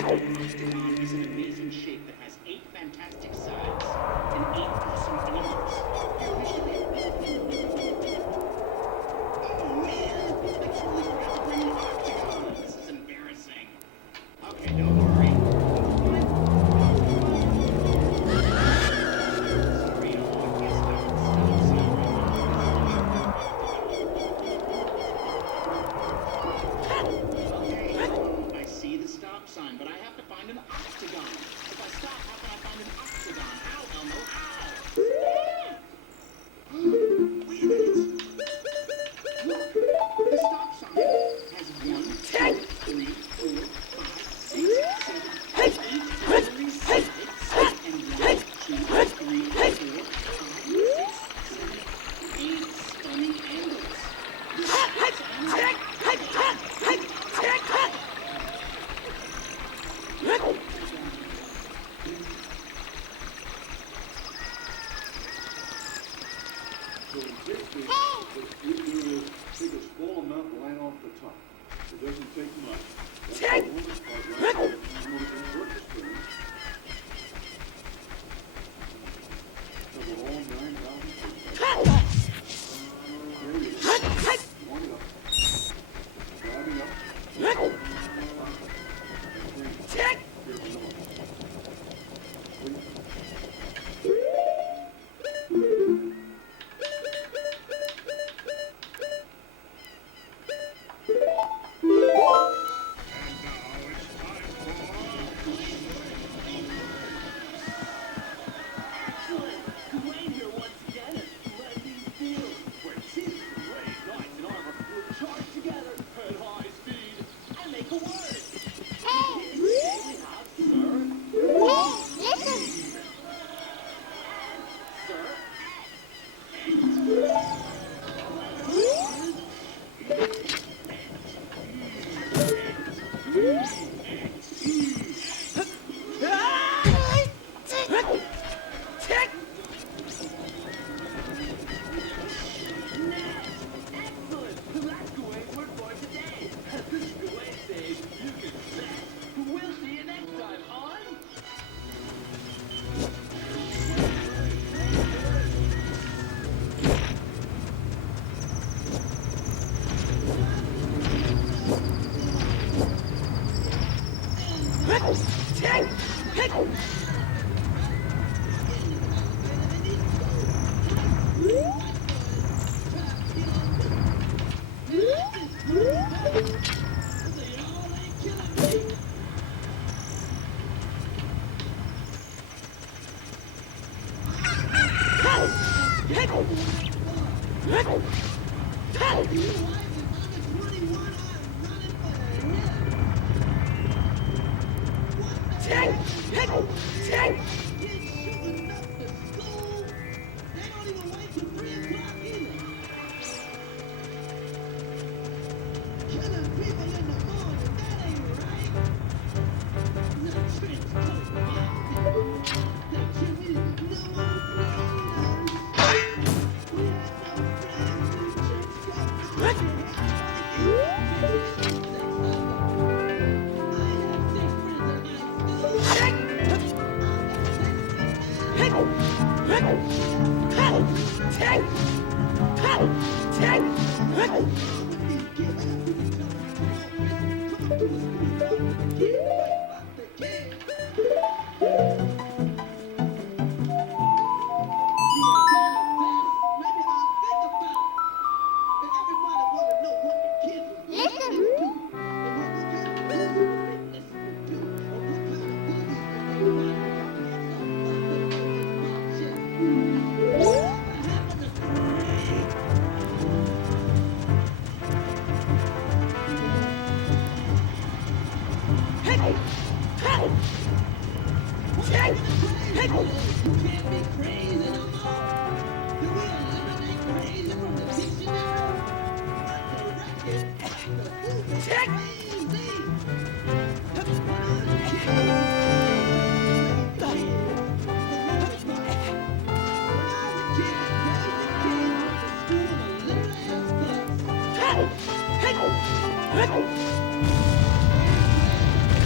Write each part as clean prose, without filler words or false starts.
Octagon is an amazing shape that has 8 fantastic sides and 8 awesome angles. Oh man, I totally forgot to bring the octagon. This is embarrassing. Okay, don't worry. Sorry, I'll guess okay, I see the stop sign, but I have to find an octagon. If I stop, how can I find an octagon? Ow, Elmo, ow! Wait a minute. Look, the stop sign has 1, 2, 3, 4, 5, 6, 7, 8 auxiliary sides, and 1, 2, 3, 4, 5, 6, 7, 8 stunning angles. The stop sign So in this case, what you do is take a small amount right off the top. It doesn't take much. That's the lowest part right there. You want to invert the spring. Cover all 9,000 feet. There you go. Warm it up. Driving up. Here's another one.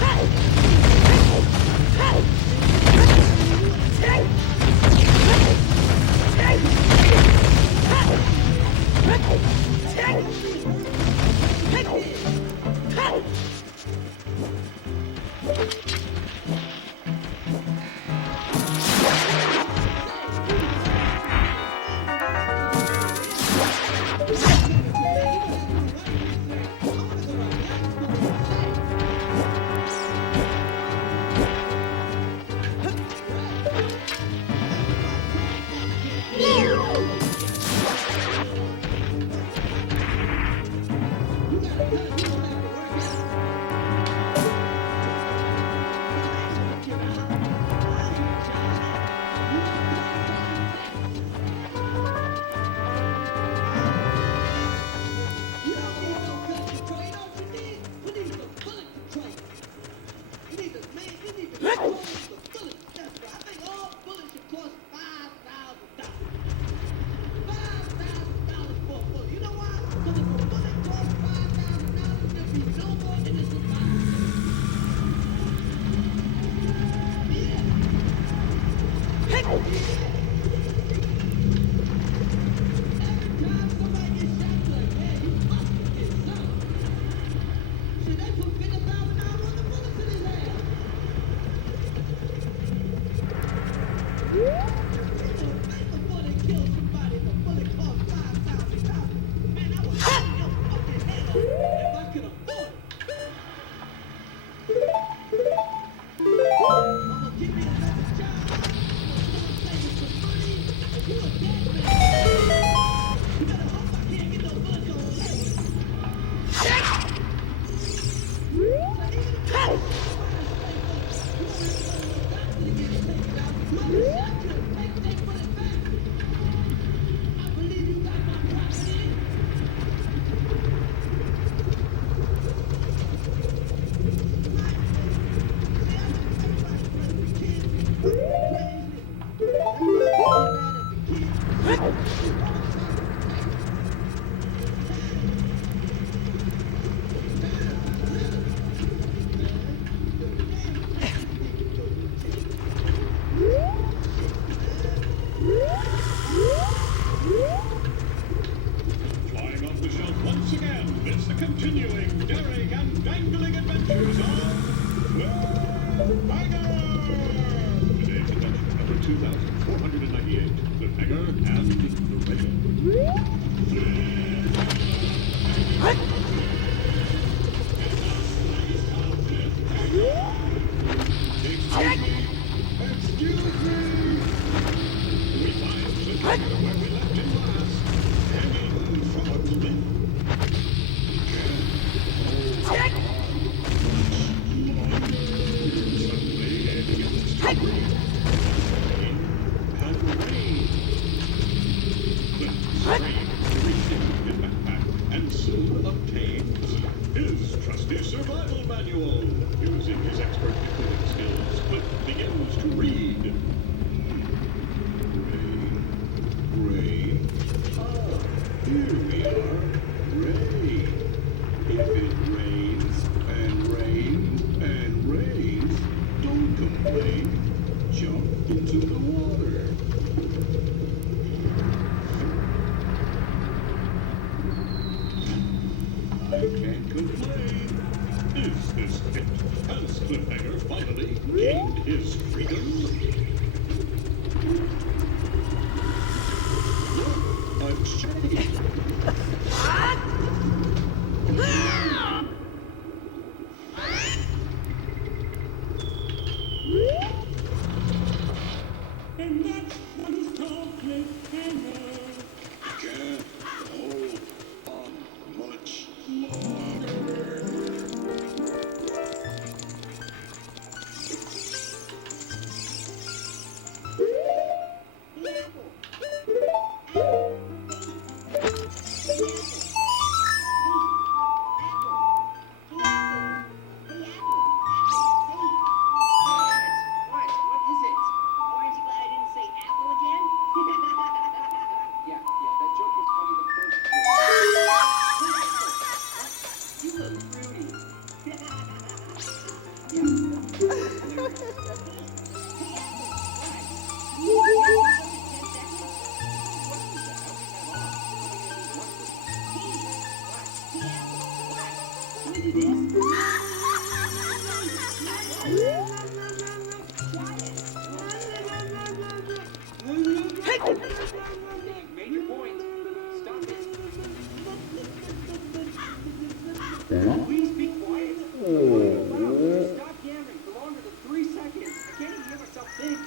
Hey! Flying off the shelf once again, it's the continuing, daring, and dangling adventures of Cliffhanger! Today's adventure, number 2498, Cliffhanger and the Whale. Excuse me! We find Cliffhanger where we left him last, hanging from a cliff. Suddenly, it begins to rain. And rain. Cliff's rain reaches his backpack and soon obtains his trusty survival manual. Using his expert decoding skills, Cliff begins to read. Rain. Ah, here we are. Rain. If it rains and rains and rains, don't complain. Jump into the water. I can't complain. Is this it? Has Cliffhanger finally gained his freedom? I'm shaking. And that's what is called Cliffhanger. Can't hold on much longer. What? What is it? Aren't you glad I didn't say apple again? Yeah, that joke was funny the first time. You look fruity. Made your point. Stop it. Please be quiet. Stop yammering for longer than 3 seconds. I can't even hear myself think.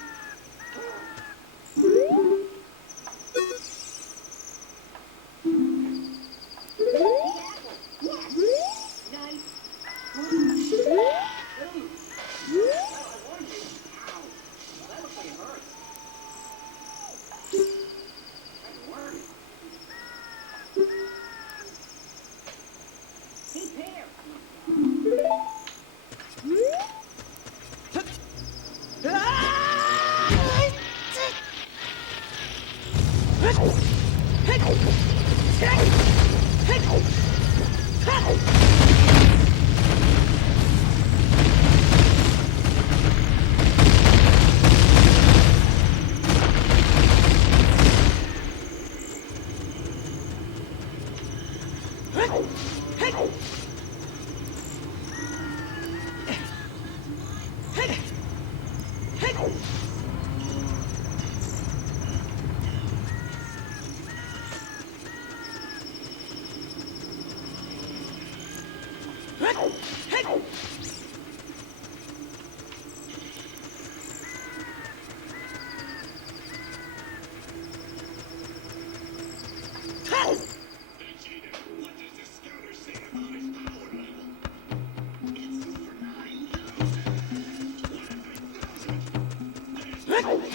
Nice. That looks like it hurts. That works. Hey, Pear. Yeah.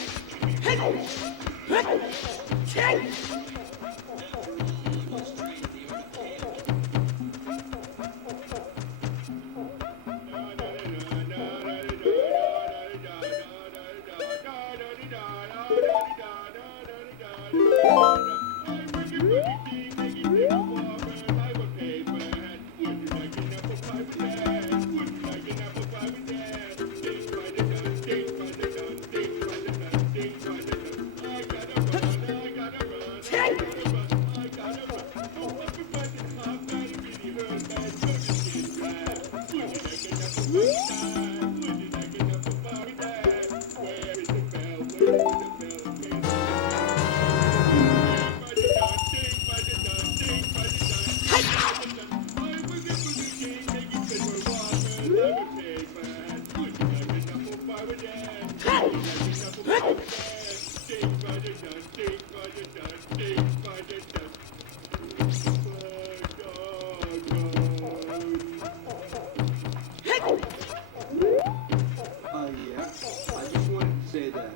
I just wanted to say that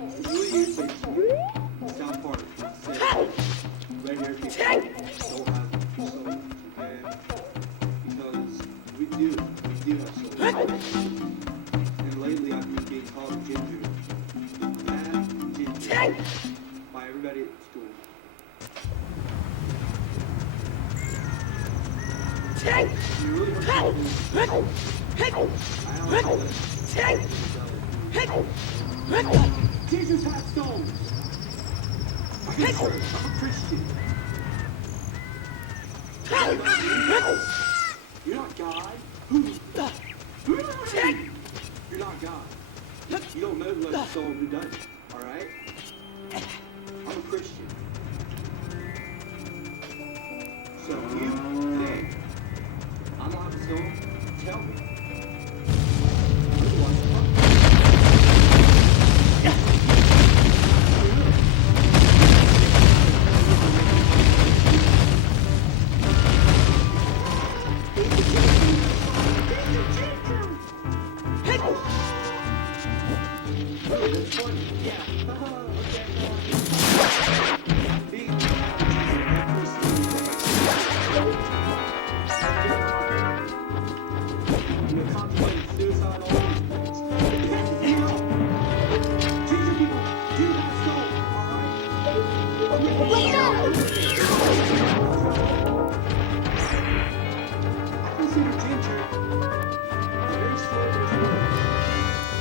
it's really irritates me. Sound part said red hair people don't have souls, okay? Because we do have souls. And lately I've been being called ginger. Mad ginger. By everybody at school. You really hurt me. I don't know. Jesus had stones. I'm a Christian. You're not God. Who are you? You're not God. You don't know who has a soul and who doesn't. All right? I'm a Christian. So if you think I don't have a soul, tell me. Otherwise, fuck you. Oh, that's funny. Yeah. Okay. Being contemplating suicide all these things. You know, ginger people do have souls, alright? I consider ginger a very slanderous word.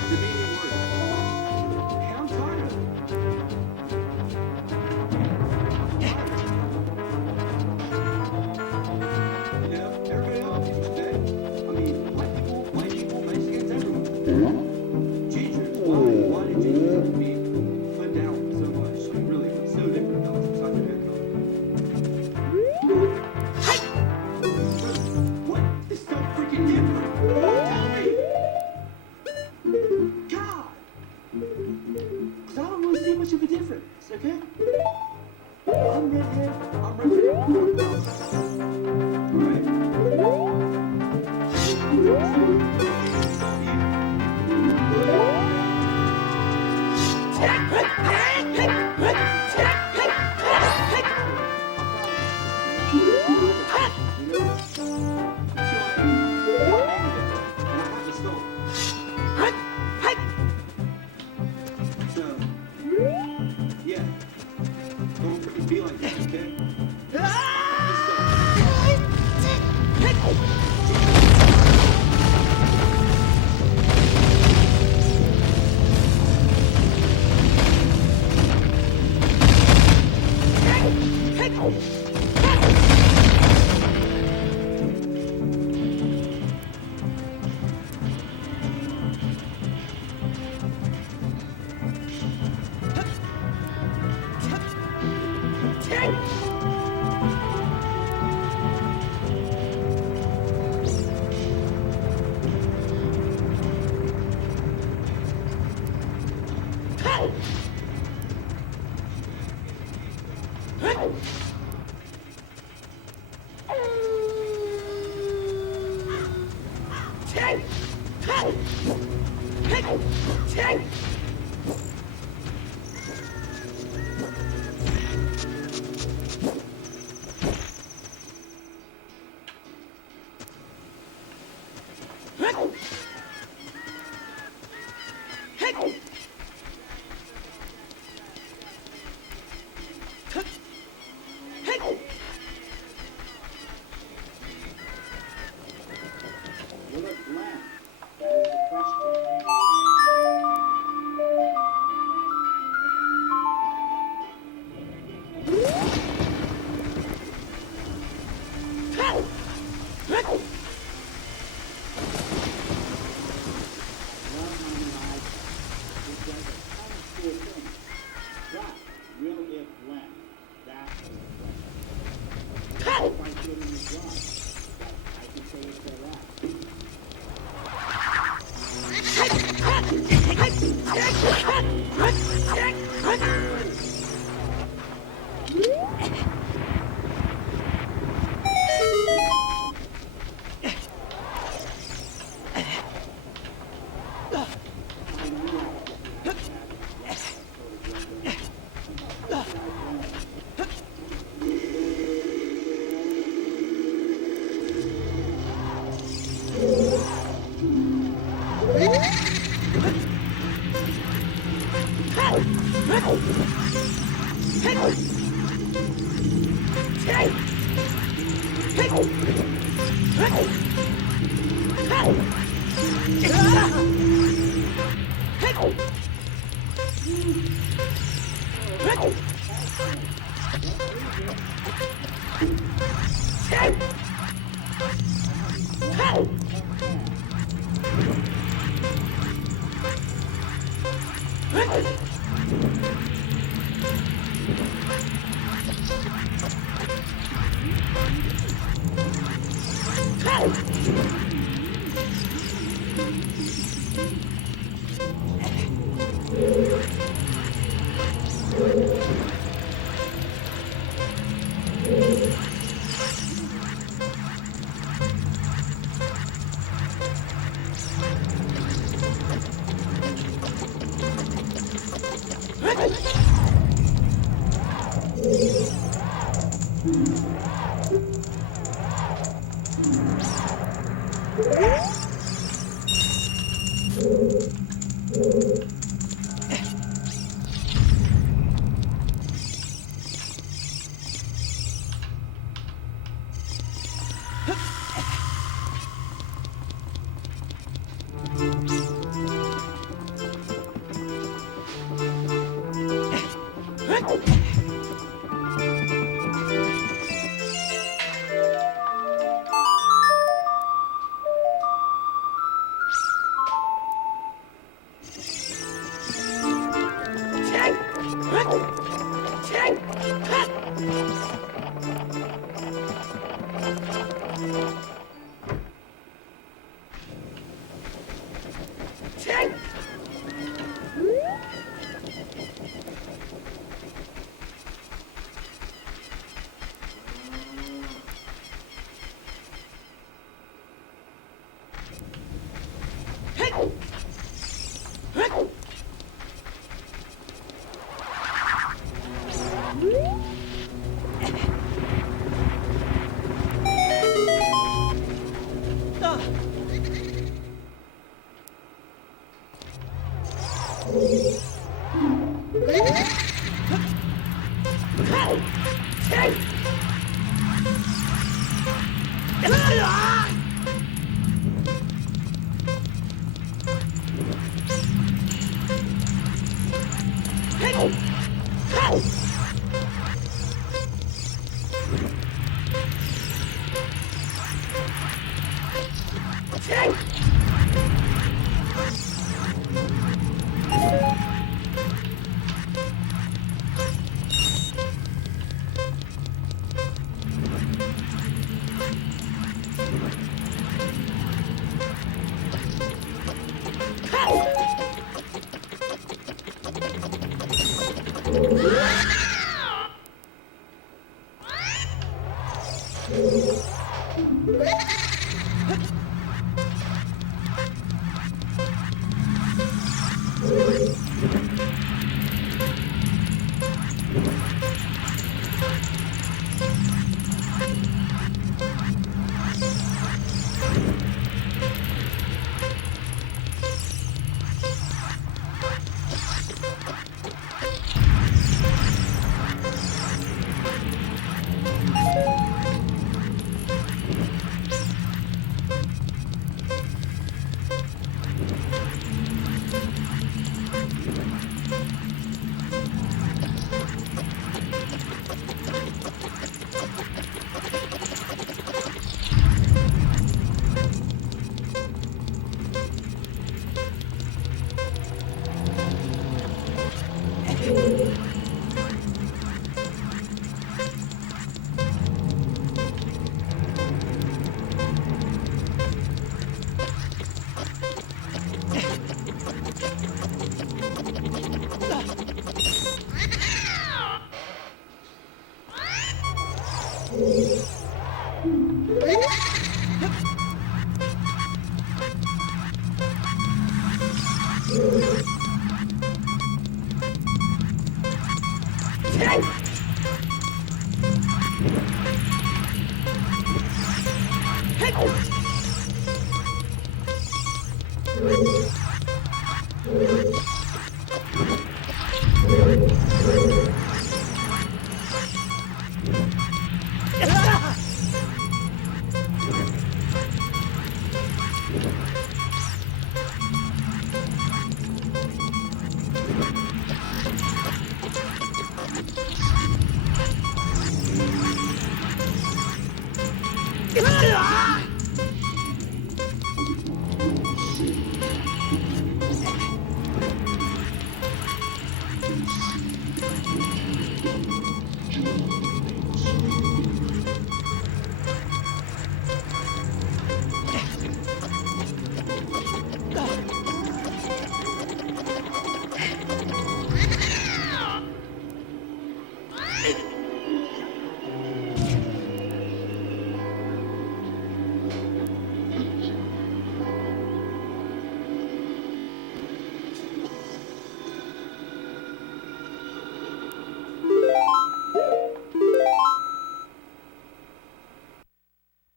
Demeaning word. And I'm tired of it. You know, everybody else is respect. I mean, white people, Mexicans, everyone. Gingers, why did gingers have to be put down so much? I mean, really, what's so different about us besides their hair color? What is so freaking different? Tell me! God! Because I don't really see much of a difference, okay? I'm redhead, I'm redhead. Alright? Yeah. Don't freaking be like that, okay? Take! Will it blend? That is the question. Well, my life, it does a ton of cool things. But will it blend? That is the question. If I put in the drum, but I can say it's a wrap. You